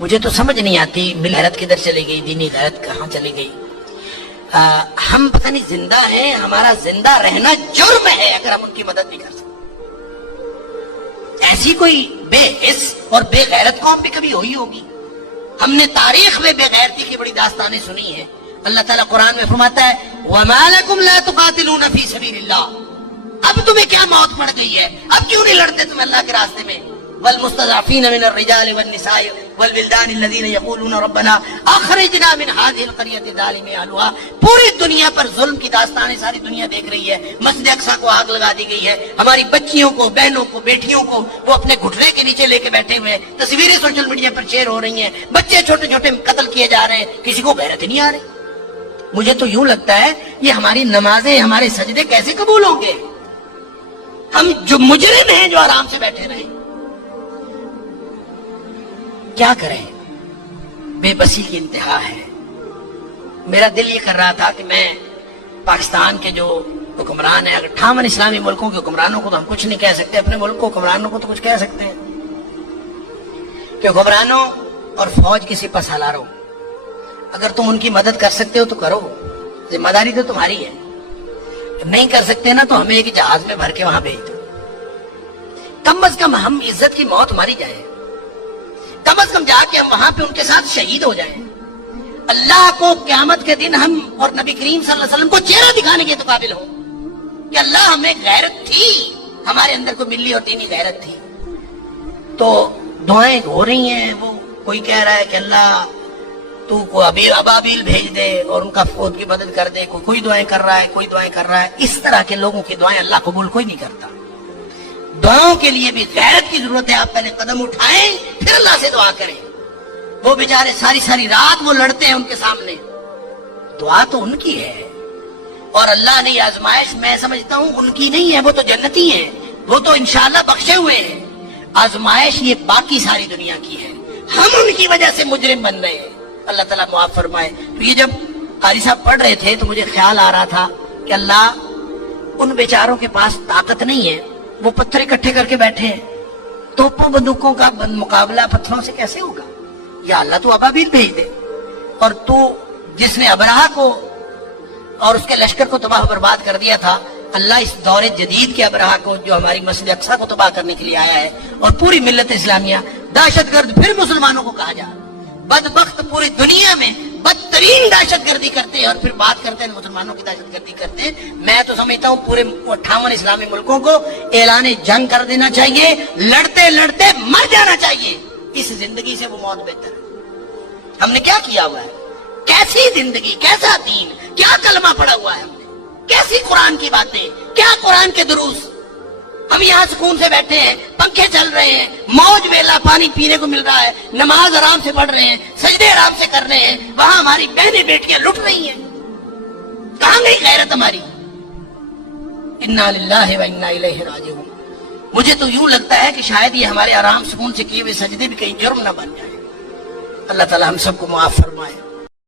مجھے تو سمجھ نہیں آتی مل غیرت کدھر چلی گئی، دینی غیرت کہاں چلی گئی۔ ہم پتہ نہیں زندہ ہیں، ہمارا زندہ رہنا جرم ہے اگر ہم ان کی مدد نہیں کر سکتے۔ ایسی کوئی بے حس اور بے غیرت قوم بھی کبھی ہوئی ہوگی؟ ہم نے تاریخ میں بے غیرتی کی بڑی داستانیں سنی ہیں۔ اللہ تعالیٰ قرآن میں فرماتا ہے وَمَا لَكُمْ لَا تُقَاتِلُونَ فِي سَبِيلِ اللَّهِ، اب تمہیں کیا موت پڑ گئی ہے، اب کیوں نہیں لڑتے تم اللہ کے راستے میں؟ وَالْمُسْتَضْعَفِينَ مِنَ الرِّجَالِ وَالنِّسَاءِ وَالْوِلْدَانِ الَّذِينَ يَقُولُونَ رَبَّنَا أَخْرِجْنَا مِنْ هَذِهِ الْقَرْيَةِ ظَالِمِ أَهْلُهَا، پوری دنیا پر ظلم کی داستانیں ساری دنیا دیکھ رہی ہے۔ مسجد اقصیٰ کو آگ لگا دی گئی ہے، ہماری بچیوں کو، بہنوں کو، بیٹیوں کو وہ اپنے گھٹنے کے نیچے لے کے بیٹھے ہوئے ہیں، تصویریں سوشل میڈیا پر شیئر ہو رہی ہیں، بچے چھوٹے چھوٹے قتل کیے جا رہے ہیں، کسی کو غیرت نہیں آ رہی۔ مجھے تو یوں لگتا ہے یہ ہماری نمازیں، ہمارے سجدے کیسے قبول ہوں گے؟ ہم جو مجرم ہیں جو آرام سے بیٹھے رہیں، کیا کریں؟ بے بسی کی انتہا ہے۔ میرا دل یہ کر رہا تھا کہ میں پاکستان کے جو حکمران ہیں، 58 اسلامی ملکوں کے حکمرانوں کو تو ہم کچھ نہیں کہہ سکتے، اپنے ملک کو حکمرانوں کو تو کچھ کہہ سکتے ہیں کہ حکمرانوں اور فوج کی سپہ سالاروں، اگر تم ان کی مدد کر سکتے ہو تو کرو، ذمہ داری تو تمہاری ہے۔ نہیں کر سکتے نا تو ہمیں ایک جہاز میں بھر کے وہاں بھیج دو، کم از کم ہم عزت کی موت ماری جائیں، کم از کم جا کے ہم وہاں پہ ان کے ساتھ شہید ہو جائیں، اللہ کو قیامت کے دن ہم اور نبی کریم صلی اللہ علیہ وسلم کو چہرہ دکھانے کے تو قابل ہو کہ اللہ ہمیں غیرت تھی، ہمارے اندر کو ملی اور دینی غیرت تھی۔ تو دعائیں ہو رہی ہیں، وہ کوئی کہہ رہا ہے کہ اللہ تو کو ابابیل بھیج دے اور ان کا فوج کی مدد کر دے، کوئی دعائیں کر رہا ہے، کوئی دعائیں کر رہا ہے۔ اس طرح کے لوگوں کی دعائیں اللہ قبول کوئی نہیں کرتا۔ دعاؤں کے لیے بھی غیرت کی ضرورت ہے، آپ پہلے قدم اٹھائیں پھر اللہ سے دعا کریں۔ وہ بیچارے ساری ساری رات وہ لڑتے ہیں ان کے سامنے، دعا تو ان کی ہے، اور اللہ نے یہ آزمائش میں سمجھتا ہوں ان کی نہیں ہے، وہ تو جنتی ہیں، وہ تو انشاءاللہ بخشے ہوئے ہیں۔ آزمائش یہ باقی ساری دنیا کی ہے، ہم ان کی وجہ سے مجرم بن رہے ہیں، اللہ تعالیٰ معاف فرمائے۔ تو یہ جب قاری صاحب پڑھ رہے تھے تو مجھے خیال آ رہا تھا کہ اللہ ان بیچاروں کے پاس طاقت نہیں ہے، وہ پتھر اکٹھے کر کے بیٹھے ہیں، توپوں بندوقوں کا مقابلہ پتھروں سے کیسے ہوگا؟ یا اللہ تو ابابیل بھیج دے، اور تو جس نے ابرہہ کو اور اس کے لشکر کو تباہ و برباد کر دیا تھا، اللہ اس دور جدید کے ابرہہ کو جو ہماری مسجد اقصیٰ کو تباہ کرنے کے لیے آیا ہے اور پوری ملت اسلامیہ، دہشت گرد پھر مسلمانوں کو کہا جا رہا ہے، بدبخت پوری دنیا میں بدترین دہشت گردی کرتے ہیں اور پھر بات کرتے ہیں مسلمانوں کی دہشت گردی کرتے ہیں۔ میں تو سمجھتا ہوں پورے 58 اسلامی ملکوں کو اعلان جنگ کر دینا چاہیے، لڑتے لڑتے مر جانا چاہیے، اس زندگی سے وہ موت بہتر ہے۔ ہم نے کیا کیا ہوا ہے؟ کیسی زندگی، کیسا دین، کیا کلمہ پڑھا ہوا ہے ہم نے، کیسی قرآن کی باتیں، کیا قرآن کے دروس۔ ہم یہاں سکون سے بیٹھے ہیں، پنکھے چل رہے ہیں، موج ویلا پانی پینے کو مل رہا ہے، نماز آرام سے پڑھ رہے ہیں، سجدے آرام سے کر رہے ہیں، وہاں ہماری بہنیں بیٹیاں لٹ رہی ہیں، کہاں گئی غیرت ہماری؟ انا للہ و انا الیہ راجعون۔ مجھے تو یوں لگتا ہے کہ شاید یہ ہمارے آرام سکون سے کیے ہوئے سجدے بھی کہیں جرم نہ بن جائے۔ اللہ تعالی ہم سب کو معاف فرمائے۔